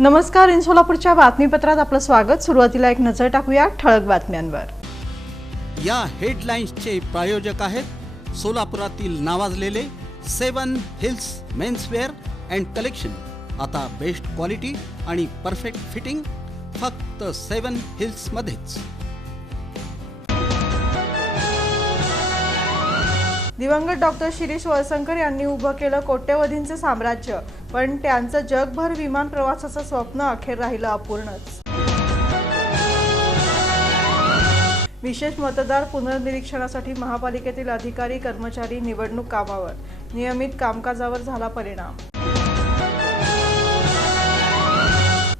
नमस्कार, इन सोलापूरच्या बातमीपत्रात आपलं स्वागत। सुरुवातीला एक नजर टाकूया ठळक बातम्यांवर। या हेडलाईन्सचे प्रायोजक आहेत सोलापुरातील नावाजलेले 7 हिल्स मेन्सवेअर अँड कलेक्शन। आता बेस्ट क्वालिटी आणि परफेक्ट फिटिंग फक्त 7 हिल्स मध्येच। दिवंगत डॉक्टर शिरीष वळसंकर यांनी उभं केलं कोट्यवधींचे साम्राज्य, पण त्यांचं जगभर विमान प्रवासाचं स्वप्न अखेर राहिलं अपूर्णच। विशेष मतदार पुनर्निरीक्षणासाठी महापालिकेतील अधिकारी कर्मचारी निवडणूक कामावर, नियमित कामकाजावर झाला परिणाम।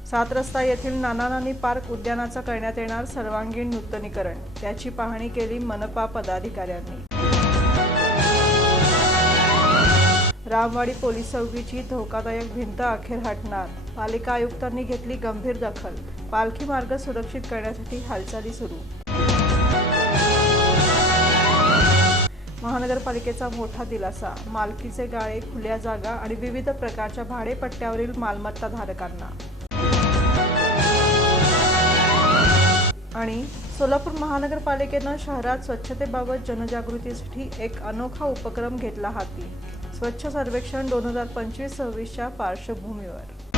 7 रस्ता येथील नाना नानी पार्क उद्यानाचा करण्यात येणार सर्वांगीण नूतनीकरण, त्याची पाहणी केली मनपा पदाधिकाऱ्यांनी। रामवाडी पोलीस चौकीची धोकादायक भिंत अखेर हटणार, पालिका आयुक्तांनी घेतली गंभीर दखल, पालखी मार्ग सुरक्षित करण्यासाठी हालचाली सुरू। महानगरपालिकेचा मोठा दिलासा, मालकीचे गाळे, खुल्या जागा आणि विविध प्रकारच्या भाडेपट्ट्यावरील मालमत्ता धारकांना। आणि सोलापूर महानगरपालिकेनं शहरात स्वच्छतेबाबत जनजागृतीसाठी एक अनोखा उपक्रम घेतला हाती। स्वच्छ सर्वेक्षण 2025-26च्या पार्श्वभूमीवर